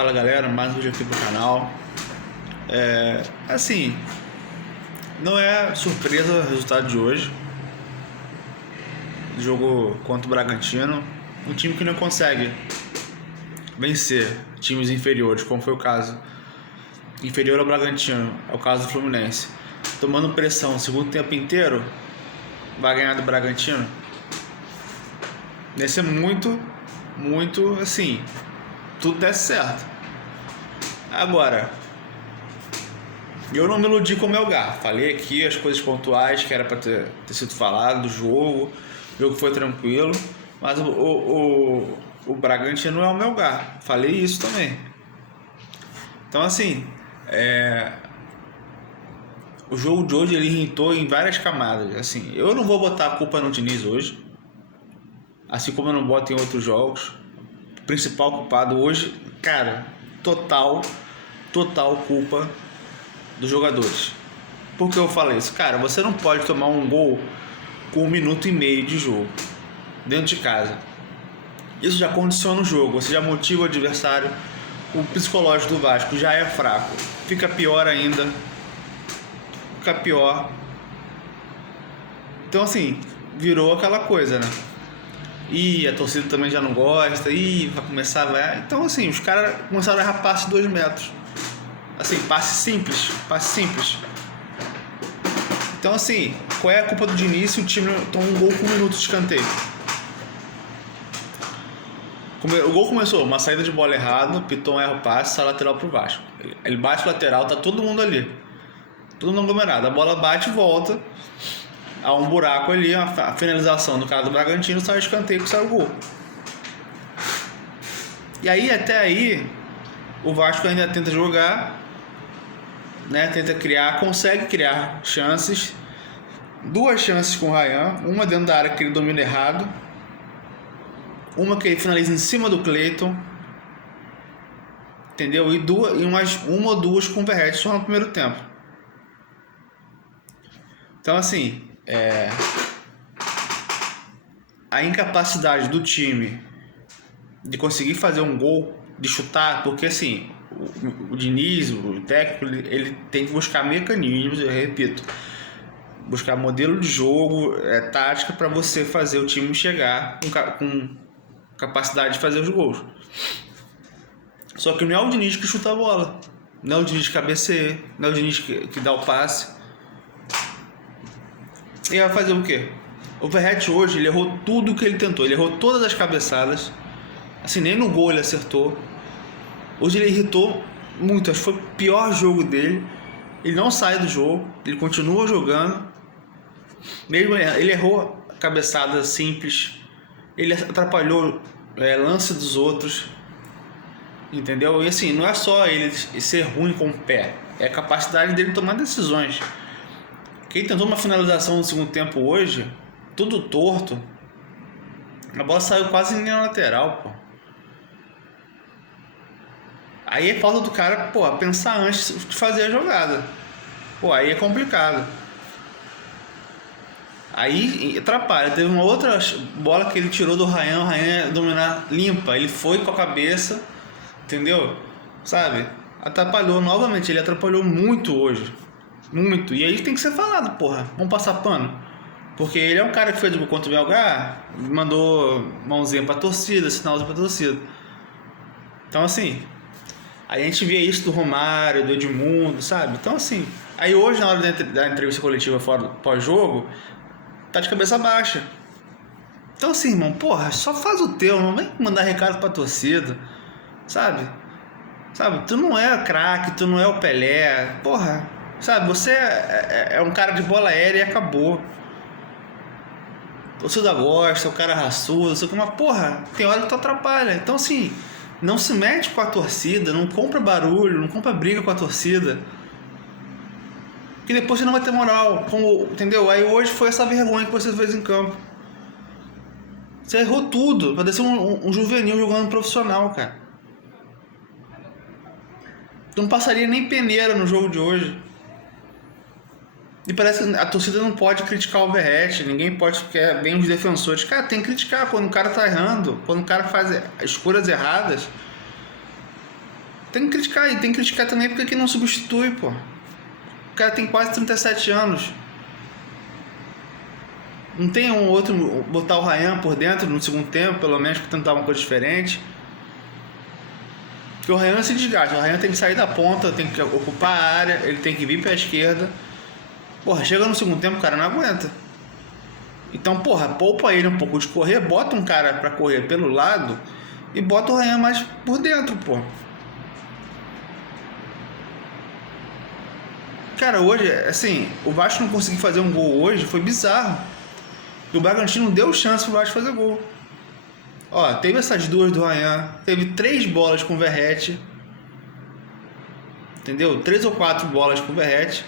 Fala galera, mais um vídeo aqui pro canal. Assim, não é surpresa o resultado de hoje. Jogo contra o Bragantino, um time que não consegue vencer times inferiores, como foi o caso inferior ao Bragantino, é o caso do Fluminense. Tomando pressão o segundo tempo inteiro, vai ganhar do Bragantino. Deve ser muito assim, tudo der certo. Agora, eu não me iludi com o Melgar. Falei aqui as coisas pontuais que era para ter sido falado do jogo. O jogo foi tranquilo, mas o Bragantino não é o Melgar. Falei isso também. Então assim, o jogo de hoje ele irritou em várias camadas. Assim, eu não vou botar a culpa no Diniz hoje, assim como eu não boto em outros jogos. O principal culpado hoje, cara, total culpa dos jogadores. Por que eu falei isso? Cara, você não pode tomar um gol com 1 minuto e meio de jogo dentro de casa. Isso já condiciona o jogo, você já motiva o adversário. O psicológico do Vasco já é fraco, fica pior ainda. Fica pior. Então assim, virou aquela coisa, né? E a torcida também já não gosta. E vai começar a... Então assim, os caras começaram a errar passe de 2 metros. Assim, passe simples. Então assim, qual é a culpa do Diniz se o time toma um gol com 1 minuto de escanteio? O gol começou, uma saída de bola errada, o Piton erra o passe, sai lateral pro Vasco. Ele bate o lateral, tá todo mundo ali. Todo mundo aglomerado. A bola bate e volta. Há um buraco ali, a finalização do cara do Bragantino, sai o escanteio que sai o gol. E aí, até aí, o Vasco ainda tenta jogar, né? Tenta criar, consegue criar chances. 2 chances com o Ryan, uma dentro da área que ele domina errado, uma que ele finaliza em cima do Cleiton, entendeu? E uma ou duas com o Verratti só no primeiro tempo. Então assim, a incapacidade do time de conseguir fazer um gol, de chutar, porque assim, o Diniz, o técnico, ele tem que buscar mecanismos, eu repito, buscar modelo de jogo, tática para você fazer o time chegar com capacidade de fazer os gols. Só que não é o Diniz que chuta a bola, não é o Diniz que cabeceia, não é o Diniz que dá o passe. E vai fazer o quê? O Verratti hoje, ele errou tudo que ele tentou. Ele errou todas as cabeçadas. Assim, nem no gol ele acertou. Hoje ele irritou muito. Acho que foi o pior jogo dele. Ele não sai do jogo. Ele continua jogando. Mesmo ele errou cabeçadas simples. Ele atrapalhou lance dos outros. Entendeu? E assim, não é só ele ser ruim com o pé. É a capacidade dele tomar decisões. Quem tentou uma finalização no segundo tempo hoje, tudo torto, a bola saiu quase em linha lateral, pô. Aí é falta do cara, pô, pensar antes de fazer a jogada. Pô, aí é complicado. Aí atrapalha. Teve uma outra bola que ele tirou do Ryan, o Ryan ia dominar limpa. Ele foi com a cabeça, entendeu? Sabe? Atrapalhou novamente, ele atrapalhou muito hoje. Muito. E aí tem que ser falado, porra. Vamos passar pano. Porque ele é um cara que fez o gol contra o Melgar, mandou mãozinha pra torcida, sinalzinho pra torcida. Então assim, aí a gente via isso do Romário, do Edmundo, sabe? Então assim, aí hoje na hora da entrevista coletiva fora pós-jogo, tá de cabeça baixa. Então assim, irmão, porra, só faz o teu, não vem mandar recado pra torcida, sabe? Tu não é craque, tu não é o Pelé, porra. Sabe, você é um cara de bola aérea e acabou. O torcida gosta, o cara raçudo, sei como, mas porra, tem hora que tu atrapalha. Então assim, não se mete com a torcida, não compra barulho, não compra briga com a torcida. Que depois você não vai ter moral, entendeu? Aí hoje foi essa vergonha que você fez em campo. Você errou tudo, pra descer um juvenil jogando profissional, cara. Tu não passaria nem peneira no jogo de hoje. E parece que a torcida não pode criticar o Verratti, ninguém pode, quer bem os defensores. Cara, tem que criticar quando o cara tá errando, quando o cara faz escolhas erradas. Tem que criticar, e tem que criticar também porque que não substitui, pô. O cara tem quase 37 anos. Não tem um outro, botar o Ryan por dentro no segundo tempo, pelo menos, para tentar uma coisa diferente. Porque o Ryan se desgasta, o Ryan tem que sair da ponta, tem que ocupar a área, ele tem que vir para a esquerda. Porra, chega no segundo tempo, o cara não aguenta. Então, porra, poupa ele um pouco de correr, bota um cara para correr pelo lado e bota o Ryan mais por dentro, porra. Cara, hoje, assim, o Vasco não conseguiu fazer um gol hoje, foi bizarro. E o Bragantino deu chance pro Vasco fazer gol. Ó, teve essas duas do Ryan, teve 3 bolas com o Verratti. Entendeu? 3 ou 4 bolas com o Verratti.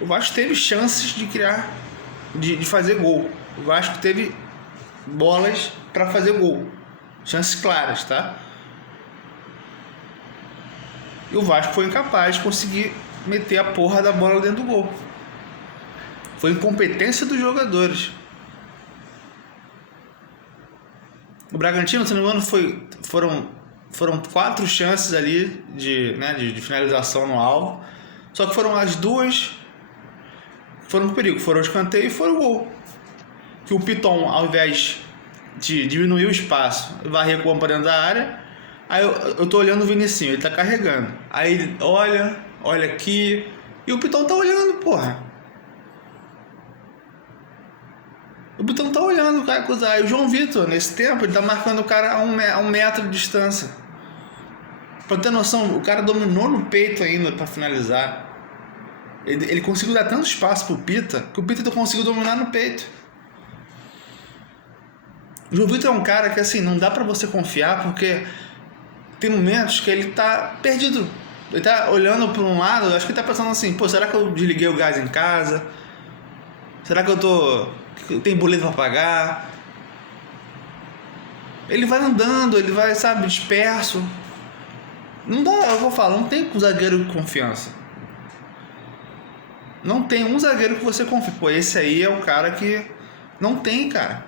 O Vasco teve chances de criar, de fazer gol. O Vasco teve bolas para fazer gol. Chances claras, tá? E o Vasco foi incapaz de conseguir meter a porra da bola dentro do gol. Foi incompetência dos jogadores. O Bragantino, se não me engano, foram 4 chances ali de finalização no alvo. Só que foram as duas foram com perigo. Foram o escanteio e foram o gol. Que o Piton, ao invés de diminuir o espaço, varrer com a para dentro da área. Aí eu tô olhando o Vinicinho, ele tá carregando. Aí ele olha aqui. E o Piton tá olhando, porra. O Piton tá olhando o cara cruzar. E o João Vitor, nesse tempo, ele tá marcando o cara a um metro de distância. Pra ter noção, o cara dominou no peito ainda pra finalizar. Ele conseguiu dar tanto espaço pro Pita que o Pita não conseguiu dominar no peito. O João Vitor é um cara que assim, não dá pra você confiar porque tem momentos que ele tá perdido. Ele tá olhando pra um lado, acho que ele tá pensando assim, pô, será que eu desliguei o gás em casa? Será que eu tenho boleto pra pagar? Ele vai andando, ele vai, sabe, disperso. Não dá, eu vou falar, não tem um zagueiro de confiança. Não tem um zagueiro que você confia. Pô, esse aí é o cara que não tem, cara.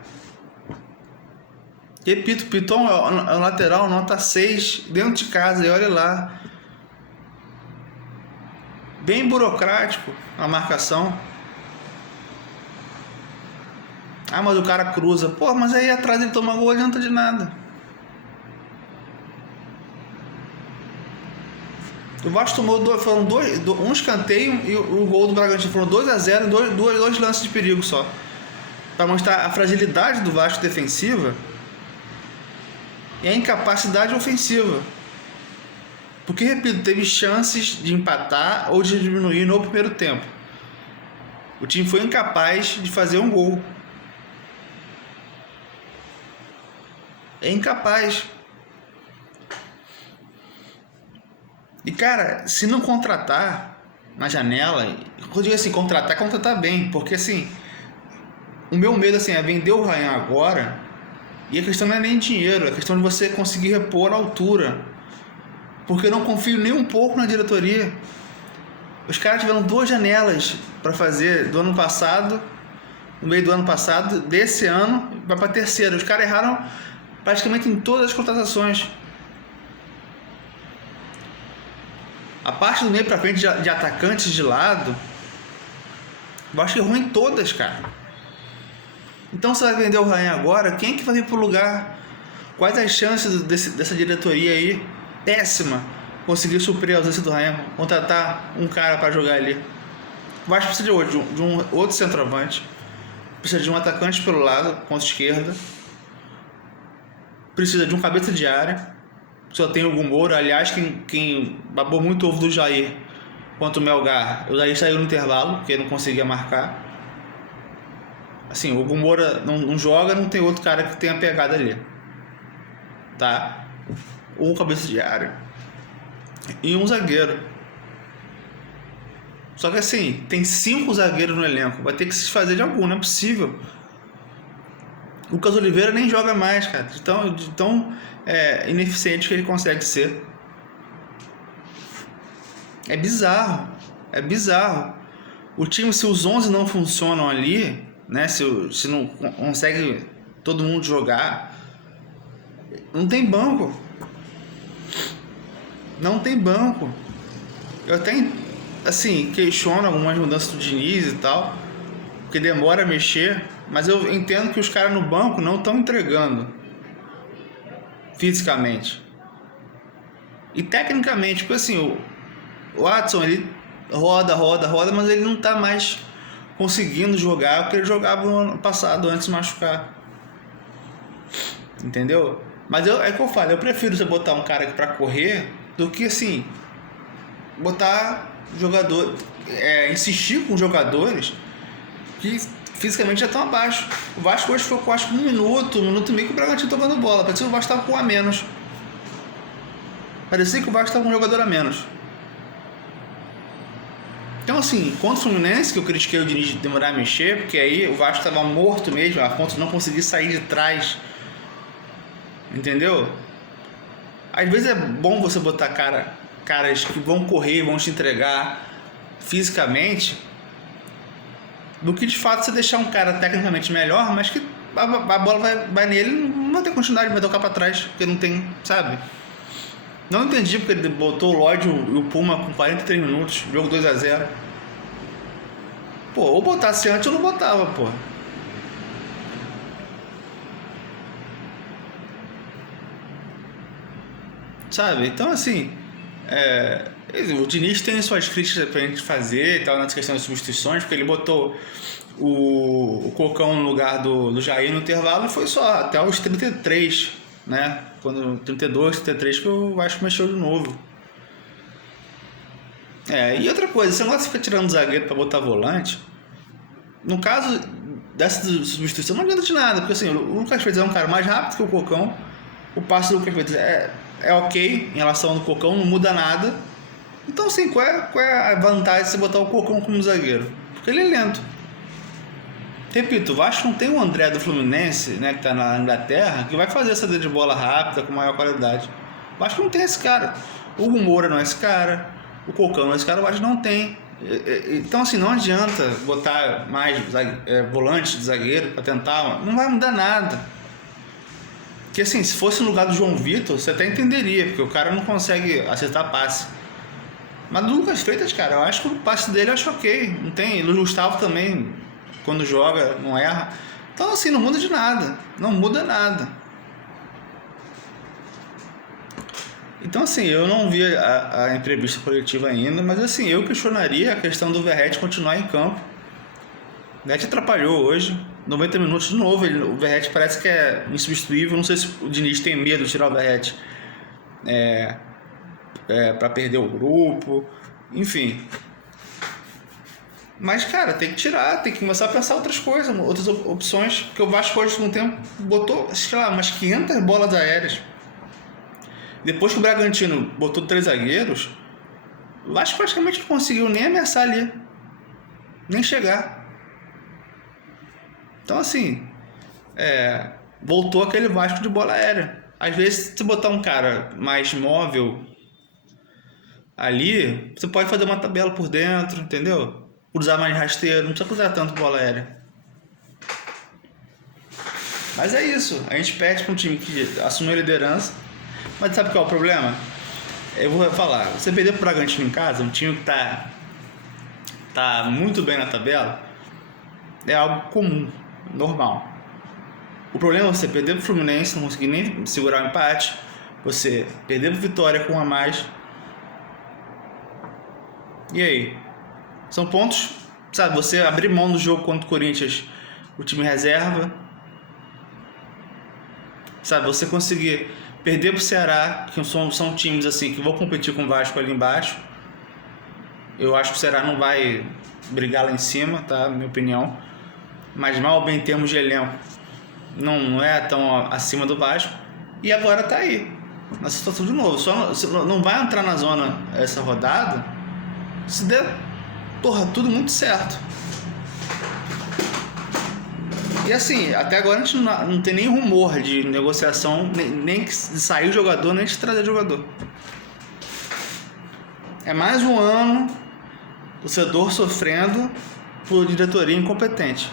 Repito, Piton é o lateral nota 6 dentro de casa, e olha lá. Bem burocrático a marcação. Ah, mas o cara cruza. Pô, mas aí atrás ele toma gol, não adianta de nada. O Vasco tomou foram um escanteio e o gol do Bragantino. Foram 2-0, dois lances de perigo só. Para mostrar a fragilidade do Vasco defensiva e a incapacidade ofensiva. Porque, repito, teve chances de empatar ou de diminuir no primeiro tempo. O time foi incapaz de fazer um gol. É incapaz. E, cara, se não contratar na janela, eu digo assim, contratar bem. Porque, assim, o meu medo assim, é vender o Ryan agora. E a questão não é nem dinheiro, é a questão de você conseguir repor a altura. Porque eu não confio nem um pouco na diretoria. Os caras tiveram 2 janelas para fazer do ano passado, no meio do ano passado, desse ano, vai para a terceira. Os caras erraram praticamente em todas as contratações. A parte do meio para frente de atacantes de lado, eu acho que errou em todas, cara. Então você vai vender o Ryan agora, quem é que vai vir pro lugar? Quais as chances dessa diretoria aí, péssima, conseguir suprir a ausência do Ryan, contratar um cara para jogar ali? O Vasco precisa de um outro centroavante, precisa de um atacante pelo lado, ponta esquerda, precisa de um cabeça de área. Só tem o Moura, aliás, quem babou muito ovo do Jair quanto o Melgar. O Jair saiu no intervalo, porque ele não conseguia marcar. Assim, o Moura não joga, não tem outro cara que tenha pegada ali. Tá? Um cabeça de área. E um zagueiro. Só que assim, tem 5 zagueiros no elenco. Vai ter que se desfazer de algum, não é possível. O Lucas Oliveira nem joga mais, cara. De tão ineficiente que ele consegue ser. É bizarro. É bizarro. O time, se os 11 não funcionam ali, né? Se não consegue todo mundo jogar, não tem banco. Não tem banco. Eu até, assim, questiono algumas mudanças do Diniz e tal, porque demora a mexer, mas eu entendo que os caras no banco não estão entregando fisicamente. E tecnicamente, porque assim, o Watson, ele roda, mas ele não tá mais conseguindo jogar o que ele jogava no ano passado, antes de machucar. Entendeu? Mas é que eu falo, eu prefiro você botar um cara aqui pra correr do que assim, botar jogador, insistir com jogadores que fisicamente já estão abaixo. O Vasco hoje ficou, acho que um minuto e meio que o Bragantino tocando bola. Parecia que o Vasco estava com um a menos. Parecia que o Vasco estava com um jogador a menos. Então, assim, contra o Fluminense, que eu critiquei o Diniz de demorar a mexer, porque aí o Vasco estava morto mesmo, a ponto de não conseguir sair de trás. Entendeu? Às vezes é bom você botar caras que vão correr, vão te entregar fisicamente, do que de fato você deixar um cara tecnicamente melhor, mas que a bola vai nele, não vai ter continuidade, vai tocar pra trás, porque não tem, sabe? Não entendi porque ele botou o Lloyd e o Puma com 43 minutos, jogo 2-0. Pô, ou botasse antes ou não botava, pô. Sabe? Então, assim, o Diniz tem suas críticas pra gente fazer e tal, nas questões de substituições, porque ele botou o Cocão no lugar do Jair no intervalo e foi só até os 33, né? Quando 32, 33 que o Vasco mexeu de novo. E outra coisa, você não fica tirando zagueiro pra botar volante. No caso dessa substituição não adianta de nada, porque assim, o Lucas Freitas é um cara mais rápido que o Cocão. O passe do Lucas Freitas é ok em relação ao do Cocão, não muda nada. Então, assim, qual é a vantagem de você botar o Cocão como zagueiro? Porque ele é lento. Repito, o Vasco não tem o André do Fluminense, né, que tá na Inglaterra, que vai fazer essa de bola rápida, com maior qualidade. O Vasco não tem esse cara. O Hugo Moura não é esse cara. O Cocão não é esse cara, o Vasco não tem. Então, assim, não adianta botar mais volante de zagueiro para tentar, não vai mudar nada. Porque, assim, se fosse no lugar do João Vitor, você até entenderia, porque o cara não consegue acertar passe. Mas do Lucas Freitas, cara, eu acho que o passe dele eu acho ok. Não tem. E o Gustavo também, quando joga, não erra. Então, assim, não muda de nada. Não muda nada. Então, assim, eu não vi a entrevista coletiva ainda, mas, assim, eu questionaria a questão do Verratti continuar em campo. O Verratti atrapalhou hoje. 90 minutos de novo. O Verratti parece que é insubstituível. Não sei se o Diniz tem medo de tirar o Verratti para perder o grupo. Enfim. Mas, cara, tem que tirar. Tem que começar a pensar outras coisas, outras opções. Porque o Vasco hoje, no tempo, botou, sei lá, umas 500 bolas aéreas. Depois que o Bragantino botou 3 zagueiros, o Vasco praticamente não conseguiu nem ameaçar ali. Nem chegar. Então, assim, voltou aquele Vasco de bola aérea. Às vezes, se botar um cara mais móvel ali, você pode fazer uma tabela por dentro, entendeu? Cruzar mais rasteiro, não precisa cruzar tanto bola aérea. Mas é isso. A gente perde para um time que assumiu a liderança. Mas sabe qual é o problema? Eu vou falar. Você perder pro Bragantino em casa, um time que tá muito bem na tabela, é algo comum, normal. O problema é você perder pro Fluminense, não conseguir nem segurar o empate, você perder pro Vitória com um a mais. E aí? São pontos, sabe? Você abrir mão do jogo contra o Corinthians, o time reserva, sabe? Você conseguir perder pro Ceará, que são times assim que vão competir com o Vasco ali embaixo. Eu acho que o Ceará não vai brigar lá em cima, tá? Minha opinião. Mas mal ou bem em termos de elenco, não é tão acima do Vasco. E agora tá aí, na situação de novo. Só não vai entrar na zona essa rodada se der, tudo muito certo. E assim, até agora a gente não tem nem rumor de negociação, nem de sair o jogador, nem de trazer jogador. É mais um ano, o torcedor sofrendo por diretoria incompetente.